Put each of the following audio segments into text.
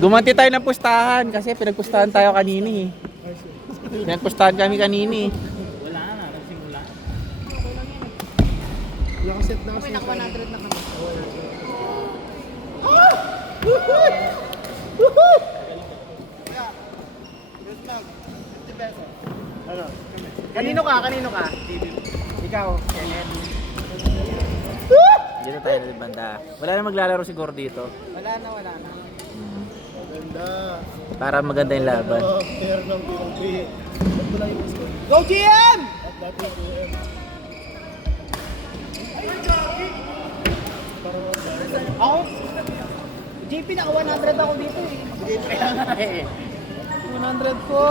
Gumanti tayo ng pustahan kasi pinagpustahan tayo kanini. Pinagpustahan kami kanini. Wala na, nagsimula. Nakaset na kasi. May naka 100 na kami. Ano? Kanino ka? Kanino ka? Ikaw. Dito tayo na banda. Wala na maglalaro siguro dito. Wala na. Ganda. Para maganda yung laban. Oh, fair ng PLP. Ba't wala yung score? Go GM! At dati yung PM. Ako? JP naka 100 ako dito eh. 100 ko.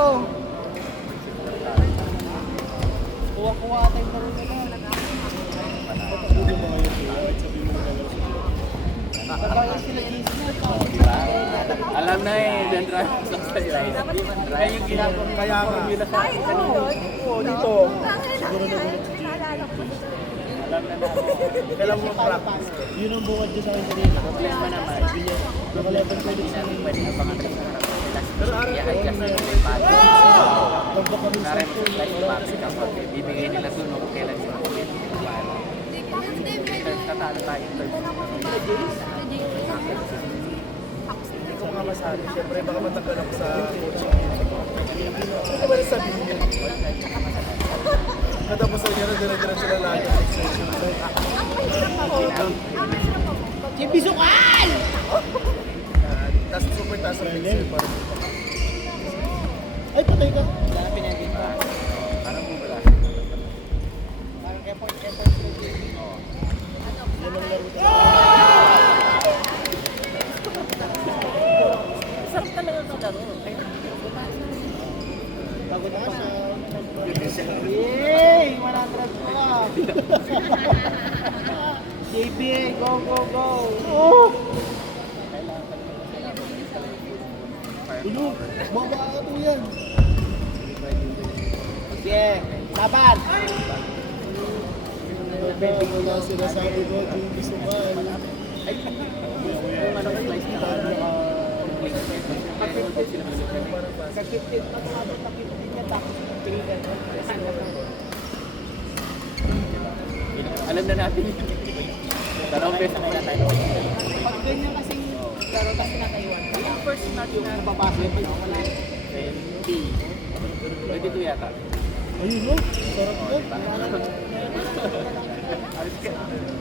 Kuha-kuha ata yung laro nila. Kagaya sila GC na. Alam na eh, Dendra sa sideline. Kaya yung ginagawa Kaya nga. Oo, dito. Siguro na gulat si Jay. Kailan mo practice? Yun ang bungad dyan sa akin kanina. problema naman. Naka-11 credits na. Pwede na pangalan sa harap. Pero araw Kaya ko adjust yun. na yung body. Pagba kami sa Karen, school. like, bakit kapag bibigay nila dun kung kailan sila pwede yung body. Third, tatalo tayo. Third. Hindi ko nga masabi. Siyempre, baka matagal ako sa coaching. Ano ba sabihin niya? Natapos na niya na dire-diretso na lagi ang session. JP Sukal! Tapos super taas ang pixel pa rin. Ay, patay ka. Wala na pinagin pa. Parang bubala. Parang effort. Yan ang laro talaga. Sarap talaga ito laro. Pagod na pa. Yay! 100 ko ka. JB, go! Ulo, baba ito yan. Sige, laban! Baba ko na sinasabi ko, Jimmy Suman. Yung ano ka slice na Kakipit na mga kakipit niya tapos tingin ka. alam na natin yun. Dalawang beses na kailan tayo. Pag ganyan kasing laro kasi nakaiwan. Yung first match Yung na nababasket, wala. 22 yata. Ayun no, sarap yan.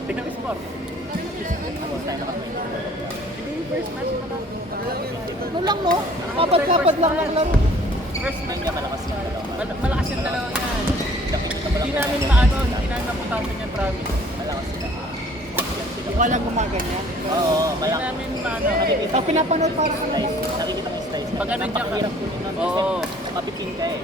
Tingnan mo score. First match na lang. Ano lang no? Kapad-kapad lang ng laro. First match niya malakas yung dalawa. Malakas yung dalawa yan. Hindi namin maano, hindi namin maputasan yan, promise. Malakas sila. Wala gumaganyan. Oo, hindi namin maano. Pag pinapanood parang ano. Nakikita mo yung slice. Pag ano dyan ka, oo, mabitin ka eh.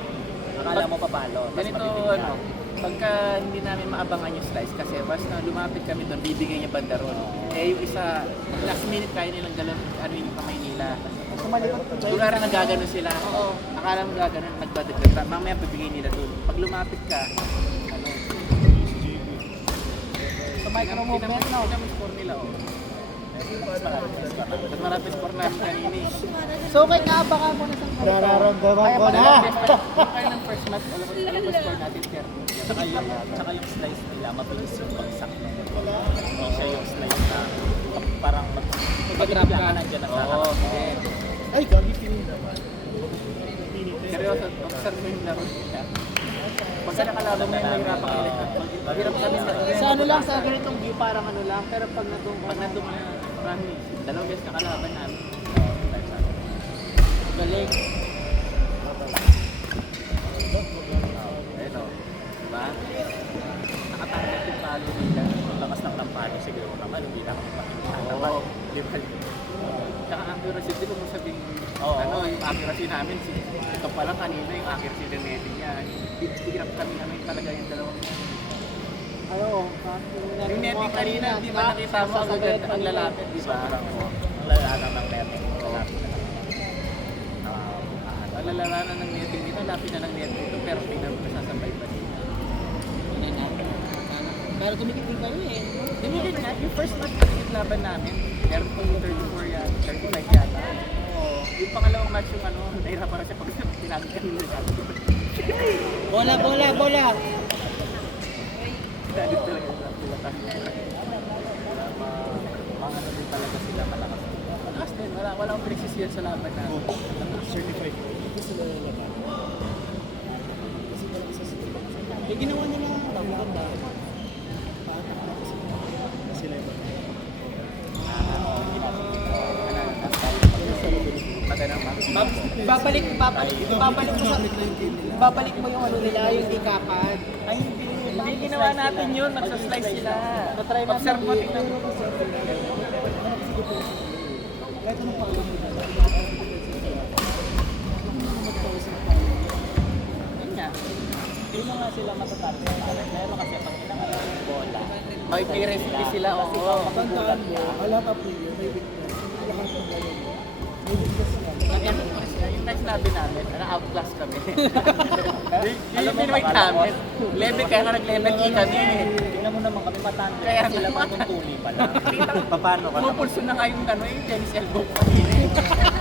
Akala mo papalo. Ganito, ano, pagka hindi namin maabangan yung slice kasi basta lumapit kami doon, bibigay niya banda ron. Eh yung isa, last minute kaya nilang galon, ano yung kamay nila. Sumalikot ko. Lugar na nagagano sila. Oo. Akala mo gagano, nagbadagdag. Mamaya pabigay nila doon. Pag lumapit ka, ano, Sa micro movement no? Tingnan mo score nila, oh. Mas marami score namin kanina eh. So kahit naabangan mo na sa Nararamdaman ko na. Kaya ng first match, alam mo score natin 30. Tsaka yung slice nila, mabilis yung bagsak. Hindi siya yung slice na parang mag-grab ka nandiyan na sa harap. Ay, gamitin naman. Seryoso, observe mo yung laro nila. Pagka nakalaban mo yung mahirapan ka rin. Mahirap kami Sa ano lang, sa ganitong view parang ano lang. Pero pag nandun ka Pag nandun ka na, promise, dalawang beses nakalaban namin. galing. Ayun o. Diba? Nakatanggap yung palo nila. Ang lakas lang ng palo siguro naman. Hindi na kami pakikita. Oo. Di ba? Tsaka accuracy, di ba mo sabing, ano, yung accuracy namin, ito pa lang kanina yung accuracy ng netting niya. Hirap kami namin talaga yung dalawang. Ano, Yung netting kanina, di ba nakita mo ang lalapit, di ba? Ang lalalanan ng netting. Ang lalalanan ng netting dito, lapit na ng netting dito, pero tingnan mo nasasabay pa dito. Pero tumitigil kayo eh. Dinigil nga, yung first match na laban namin, meron pong 34 yan, 35 yata. yung ano, nahirapan na siya pag tinagin kanina siya. Bola, bola, bola! Tinagin talaga yung tulatan. Mga ano din talaga sila malakas. Malakas din, wala akong pinagsisiyan sa laban na. Certified. Hindi sila laban. Kasi talaga sa sila. Eh, ginawa nila ang maganda. Sila yung Babalik mo yung ano nila, yung ikapan. Ay, hindi ginawa natin yun. Magsaslice sila. Observe mo, tingnan mo. kahit anong pangalan nila. Yun nga. Hindi mo nga sila matatalo sa talent. Pero kasi pag kailangan ng bola, may recipe sila. Oo. Tandaan mo, lahat of player may weakness. Lahat ng player may weakness ka. Yung next natin namin, outclass kami. Alam mo naman namin. Level kaya nga nag-level E kami. Tingnan mo naman kami matanda. Kaya Sila naman. matuntuli pa lang. Paano ka? Pumupulso na nga yung ano, yung tennis elbow ko kanina.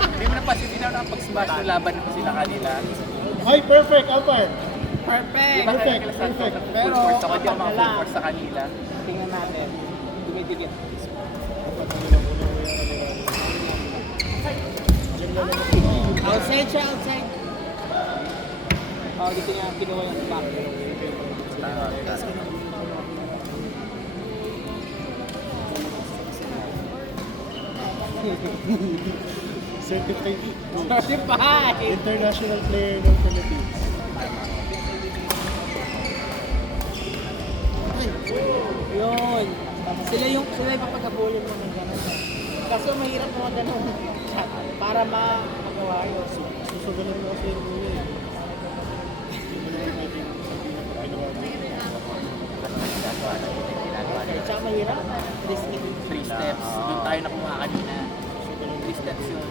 Hindi mo na pansinin na nakapag-smash yung laban ko sila kanila. Ay, perfect, Alpar! Perfect! Diba kaya Perfect, nagkalasan ko, perfect. full force ako, di ako mga full force sa kanila. Tingnan natin. Dumidikit. Outside siya, outside. Oh, dito niya kinuha yung back. Certified Certified! international player ng Philippines. Yun. Sila yung papagabulin mo ng gano'n. Kaso mahirap mo gano'n chat para magawa yun. Susugalan mo kasi yung ulo eh. Hindi mo naman natin sabihin na ginawa mo. Tsaka mahirap. Risky. 3 steps, doon tayo nakuha kanina. 3 steps yun.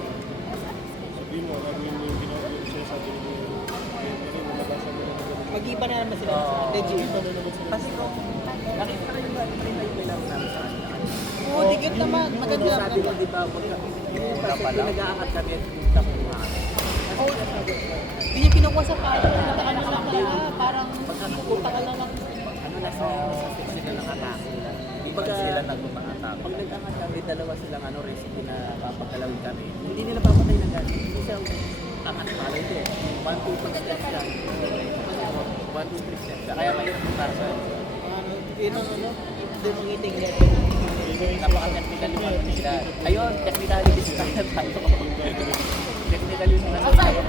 Sabihin mo, gagawin mo yung ginawa mo siya sabi mo. Nabasa mo na gagawin. Mag-iba na naman sila sa legit. Iba na naman sila. Kasi kung nakita ko yung highway lang namin sa ano. Oo, dikit naman. Maganda. Sabi ko, di ba, kasi nag-aangat kami at punta ko nga. Hindi niya kinukuha sa palo. Nataan na lang talaga. Parang puta ka na lang. Ano nasa six sila nakatake. Pag sila nag-umaatake. Pag nag-angat kami, dalawa silang ano, recipe na papagalawin kami. Hindi nila papatay na gano'n. Isa angat pala ito eh. 1, 2, 3 steps lang. 1, 2, 3 steps lang. Kaya mahirap yung para sa Yun ang ano. Hindi mong ngiting yan. napaka-technical yung ano nila. Ayun, technically design na tayo. Technical yung nasa tayo.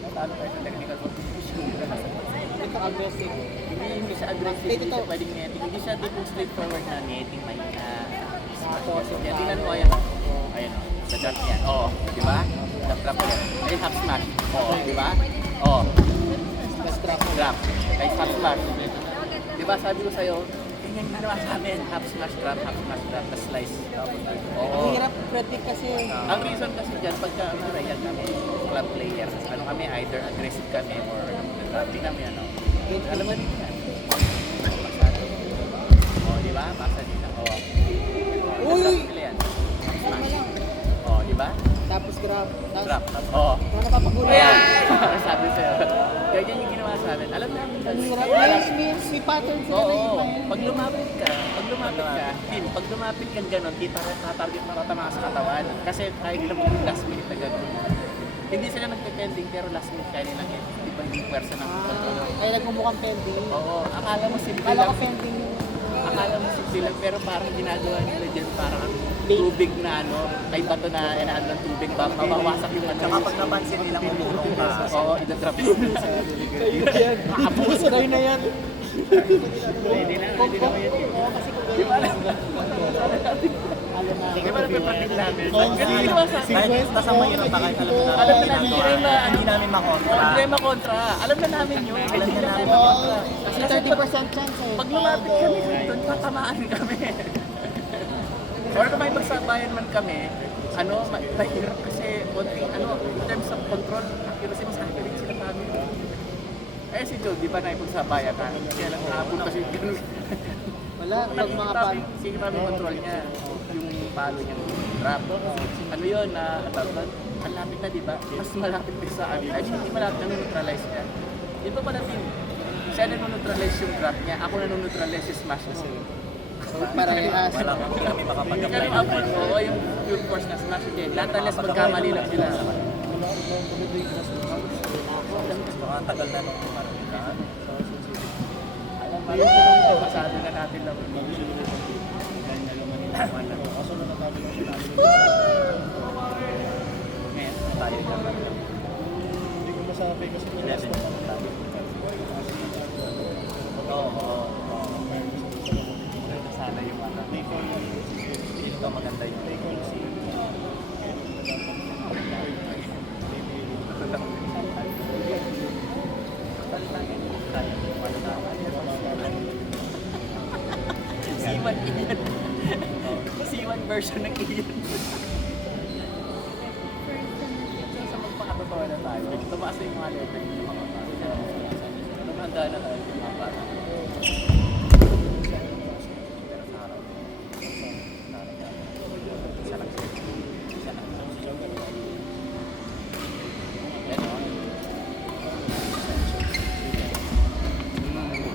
Natalo tayo sa technical competition. Ito aggressive. Hindi siya aggressive, hindi siya pwedeng netting. Hindi siya tipong straightforward na netting, mahina. Tapos, yan, tingnan mo, ayan. Ayan o, sa drop yan. Oo, di ba? Drop ko yan. Ayun, half smash. Oo, di ba? Oo. Drop. Ay, half smash. Di ba, sabi ko sa'yo, ganyan ginawa sa amin. Half smash, drop, tapos slice. Oo. Ang hirap predict kasi. Ang reason kasi dyan, pagka ano, yan kami, club players, ano kami, either aggressive kami or grabe kami, ano. Alam mo rin yan. Masyado. O, di ba? Basa dito. O. Uy! Yan. O, di ba? Tapos grab. Drop. O. Mga napapagulo. Ayan! Sabi sa'yo. Ganyan yung ginawa sa amin. Alam namin Ang kasi. hirap. May pattern sila na Oo. iba. Pag lumapit ka, pag lumapit ka gano'n, kita ka tatarget matatama sa katawan. Kasi kahit lang last minute na gano'n. Hindi sila nagpe-pending pero last minute kaya nilang di ba yung pwersa ng control. Kaya nagmumukhang pending. Oo, akala mo simple Kala lang. ko pending yung... Akala mo simple lang pero parang ginagawa nila dyan parang tubig na ano, kay bato na inaano ng tubig ba, mabawasak yung ano. Tsaka pag napansin nilang umurong ka, Oo, idadrop yun. Kayo yan. Abuso kayo na yan. Hindi na yan. Oo, kasi kung Di ba alam? alam na. Di ba napipratik namin? Kasi ginawa sa akin. kahit nasa mahirap pa, kahit alam mo na Alam na namin ginagawa, yun na- hindi namin makontra. Problema kontra. Alam na namin yun. Alam Hindi na na namin. namin kontra. Kasi Kasi 30% chance eh. pag lumapit kami doon, tatamaan kami. Or kung may magsabayan man kami, ano, mahirap kasi konting, ano, in terms of control, accuracy, mas accurate sila sa amin. Eh si Joe, di ba naipagsabayan ka? Kaya lang nakapun kasi ganun. Wala, pag mga pan. Sige kami control niya, yung palo niya. drop. Ano yun, ang lapit na, di ba? Mas malapit pa sa amin. Ay, hindi malapit, nanoneutralize niya. Di ba pala team? Siya nanoneutralize yung drop niya, ako nanoneutralize yung smash na sa'yo. Parehas. Wala kami makapag-apply. Oo, yung pure force na smash niya. Lahat na less magkamali lang sila. Baka ang tagal na nung kumarating. Alam mo, pasado na natin lang. Ngayon, tayo naman. Hindi ko masabi kasi Oo. Maganda sana yung ano. Hindi ko maganda yung C1 Ian. C1 version ng Ian. Sa magpakatotoo na tayo. Tumaas na yung mga level ng mga bata. Tumanda na tayo yung mga bata.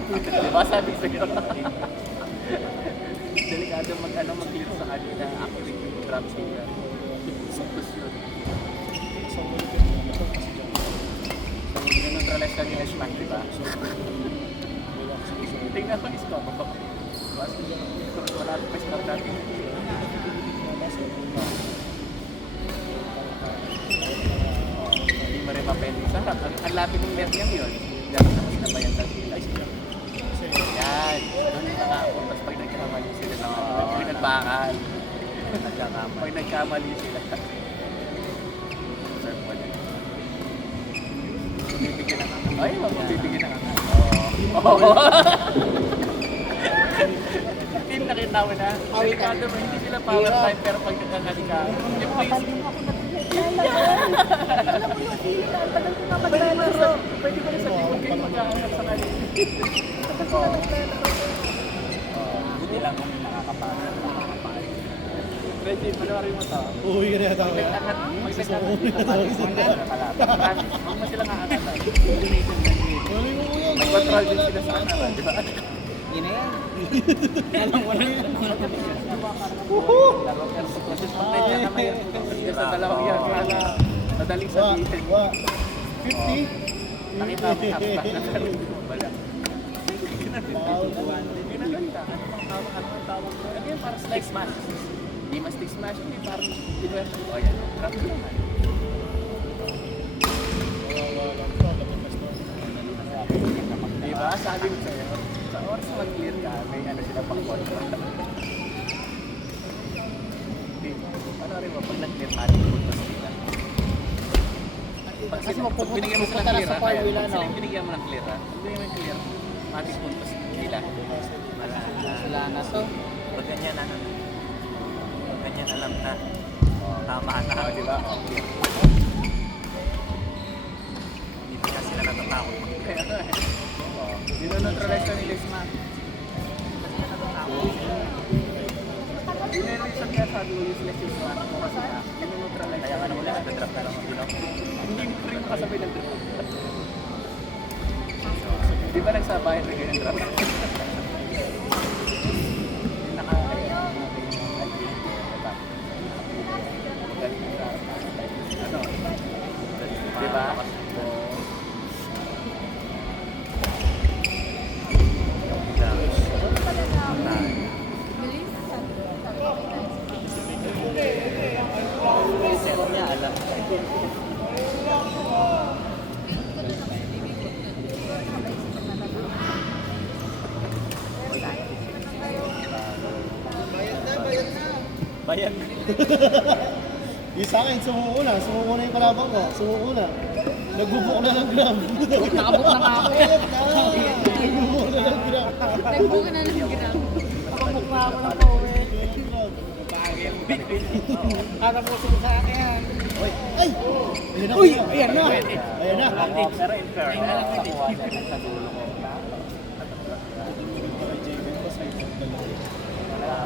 Diba sabi sa'yo? Delikado mag-clear sa kanila. Accurate yung drops nila. Supos yun. Neutralize lang nila smash, diba? Tingnan ko yung score. Wala pa score natin. Hindi mo rin mapending sa harap. Ang lapit ng net niya yun. Dapat naman sinabayan sa sila. Yan. Doon yung nakakot. Tapos pag nagkamali sila na pinagbakan. Pag nagkamali sila. Serve mo yan. Bibigyan ng angkat. Ay, magbibigyan ng angkat. Oo. Team, nakita mo na. Delikado mo. Hindi sila power time pero pag nakakali ka. Yung place. Pwede ko na sabihin kung kayo mag-aangat sa kanila. Buti lang kung nakakapagod. Reggie, panawari mo ito. Uwi ka na yata. Mag-angat. Huwag mo silang aangatan. Mag-control din sila sa angatan, di ba? Yun na yan. Alam mo na. Laro pero sa process pag nandiyan naman yan. Sa dalawang yan. Madaling sabihin. 50? Nakita mo yung abstract na tanong mo. Wala. Ginaganda. Ano ang tawag mo? Ano yan? Parang like smash. Hindi mas stick smash. Hindi parang diverse. O yan. Trap ko naman. Diba? Sabi mo sa'yo. Sa oras na mag-clear ka, may ano sila pang control. Ano rin mo? Pag nag-clear natin, puntos nila. Kasi mapupunta binigyan mo sila na ng sa clear, far wheel, pag ano? sila yung binigyan mo ng clear, binigyan mo ng clear, matik puntos nila. Wala na to. Pag ganyan, pag ganyan alam na. Tama na. Di ba? Hindi na sila natatakot. Dinoneutralize na nila yung smash. Dinoneutralize kaya sabi ko useless yung smash mo kasi dinoneutralize. Kaya ano ulit, nag-drop na lang ang bilang. Hindi mo rin makasabay ng drop. Di ba nagsabayan na ganyan drop? Ano? Di ba? Set niya, alam. Bayan. Yung sa akin, sumuko na yung kalaban ko, sumuko na. Nagbubuk na ng gram. Nakabuk na nga ako. Bayad na! Nagbubuk na ng gram. Nagbuka na ng gram. Nakabuk na ako ng pauwi. Harap mo sila sa akin. Ay! Ayan na! Uy! Ayan na! Ayan na! Pero in fairness, nakuha niya lang sa dulo ko. Wala.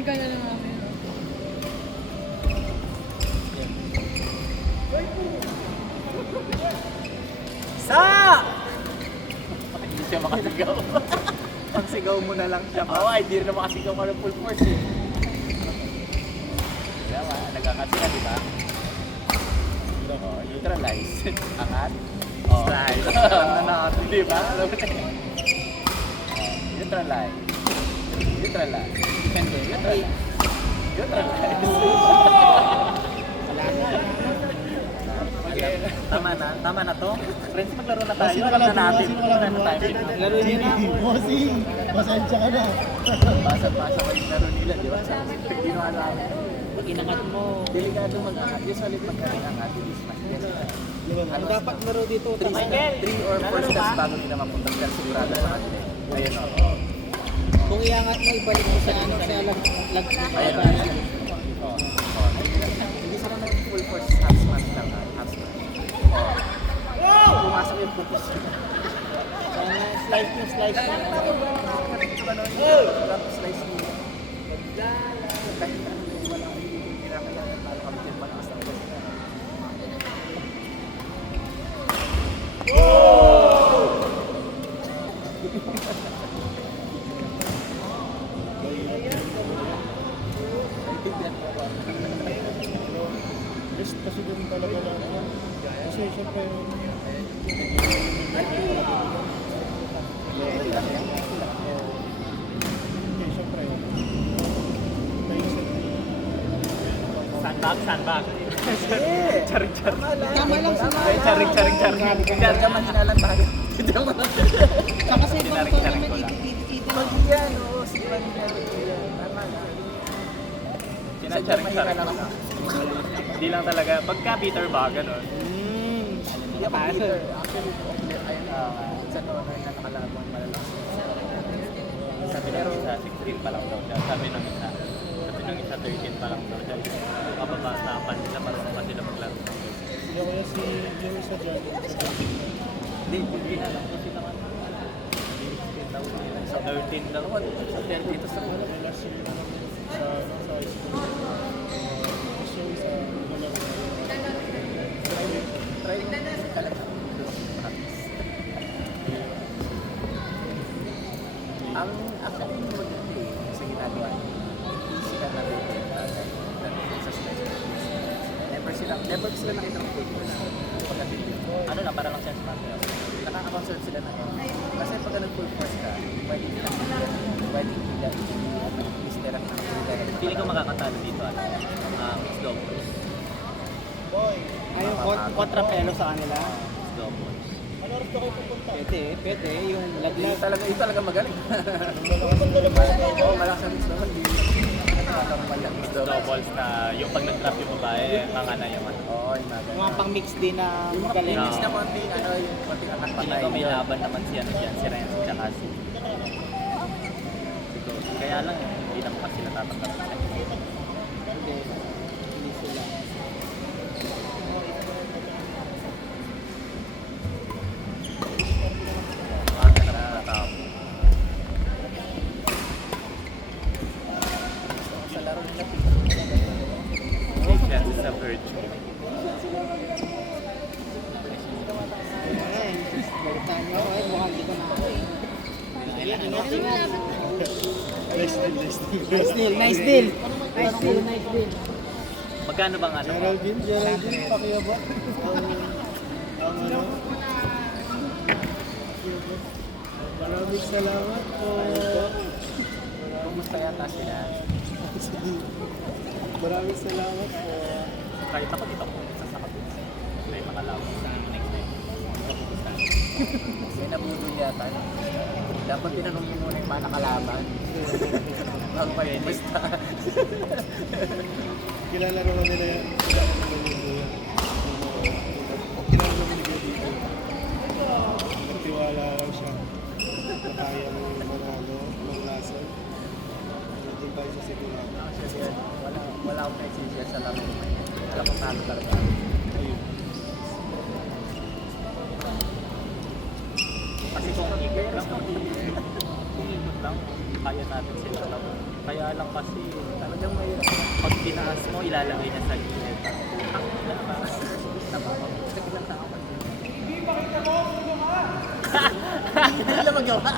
Kakain ka na lang namin. Sa! Hindi siya makasigaw. Pag sigaw mo na lang siya. Oo, ay, di rin na makasigaw ka ng full force eh. Kaya nagkakasya, di ba? Neutralize. Angat. Slide. Alam na natin, di ba? Alam mo na yun. Neutralize. Neutralize. Neutralize. Neutralize. Okay. Tama na to. Friends, maglaro na tayo. Sino Alam na kalaban mo? natin. Sino kalaban mo? tayo. Laro niya na ako. Bossing, pasensya ka na. Basa-basa ko yung laro nila, di ba? Sabi, ginawa namin. Pag inangat mo, Delikado mag-angat. Usually pag angat, it is mas yes. ang dapat laro dito, 3 or 4 steps bago nila mapunta. Pero sigurado sa kanila. Ayun o. kung iangat mo, ibalik mo sa ano, sa lag. Ayun o. Hindi sila nag full force half smash lang. Half smash. Pumasok yung focus. Slice mo, slice mo. Slice mo. Kahit ano yung walang kinakailangan para kami din malakas ng boss. Yes, kasi ganun talaga lang. Kasi syempre, hindi, syempre, naisip Sandbag. Charing-charing. Tama lang sila. Charing-charing. Kaya naman hinalan tayo. Hindi mo. Saka sa ibang Charing-charing tournament, ko lang. iti-iti Pag yan, oo, si Juan Hernandez yan. Tama na. Sinacharing-charing lang ako. Hindi lang talaga, pagka Peter ba, gano'n. Hindi ako Peter. Actually, ayun, sa noon na nakalabang malalakas. Sabi ng isa, 16 pa lang daw siya. Sabi ng isa, 13 pa lang daw siya. Mababasa pa sila, marunong pa sila maglaro. Sila kaya si yung isa dyan. Hindi na lang. Kasi naman, sa 13 lang. Sa 10 dito sa Wala last year na naman sa high school. Tapos yung isa, wala ko. try mo talaga. Ang actually yung maganda sa ginagawa niya, easy ka na rin sa stress. Never sila nakita ng full force. Ano lang, para lang sense matter. Nakaka-concern sila na yun. Kasi pag nag-full force ka, pwede nilang pwede nilang misdirect na Pili ko makakatalo dito slow motion. Ay, yung kontrapelo sa kanila. Slow motion. Pwede, yung laglag. Ito talaga magaling. Oo, malakas ang gusto. Hindi normal lang gusto. Slow balls na yung pag nag-trap yung babae, mga na yung ano. Oo, yung mga Mga pang-mix din na yung magaling. mix na konting yung konting angat Pili patay. ko may laban naman si ano dyan, si Renzo tsaka si Ghost. Kaya lang, hindi naman kasi natatanggap. Hindi sila. Mga na tao. Sa laro nila, Patience is a virtue. Ayan, balitaan niyo ako. Mukhang di ko na ako eh. Ingat. Nice deal. Magkano bang ano? Geraldine, pakiabot. Ang ano? Maraming salamat po. kumusta yata sila? Maraming salamat po. Kahit ako dito ako sa sakapit. May makalaban sa next time. May nabudol yata. Dapat tinanong mo muna yung mga nakalaban. Bago pa yung basta. Kilala naman nila yan. Kilala naman nila yan. Kilala naman nila dito. Tiwala lang siya. Na kaya mo manalo ng lason. Nandun tayo sa simula. Wala akong nagsisya sa laro. Wala akong talo talaga. Ayun. Kasi kung ikot lang, kung ikot lang, kaya natin sila lang. Kaya lang kasi talagang mahirap. Pag tinaas mo, ilalagay na sa gilid. Sakit lang tao. Hindi nila magawa.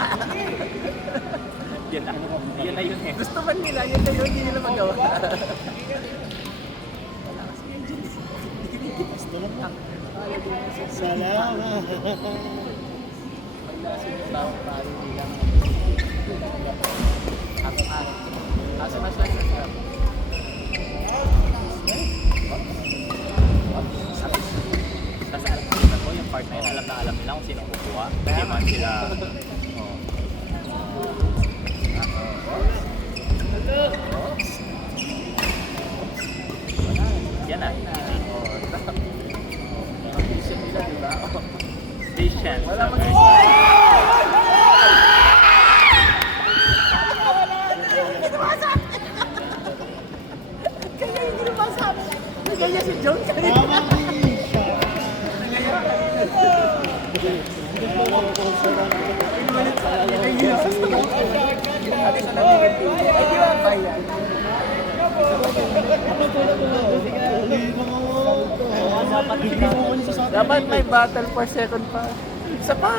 Yan na yun eh. Gusto man nila, yun na yun, hindi nila magawa. Salamat. Paglasin yung tao, palo nila. Asa na siya siya. Kasi alam ko yung part na yun, alam na alam nila kung sino kukuha. Hindi man sila... Oh. Yan na. Isip nila, di ba? Station. Wala sa mag- first. Kaya hindi naman sabi. Kaya si John kanina. Tama rin siya. Ate sa nabigyan ay di ba ba yan? Dapat may battle for second pa. Isa pa.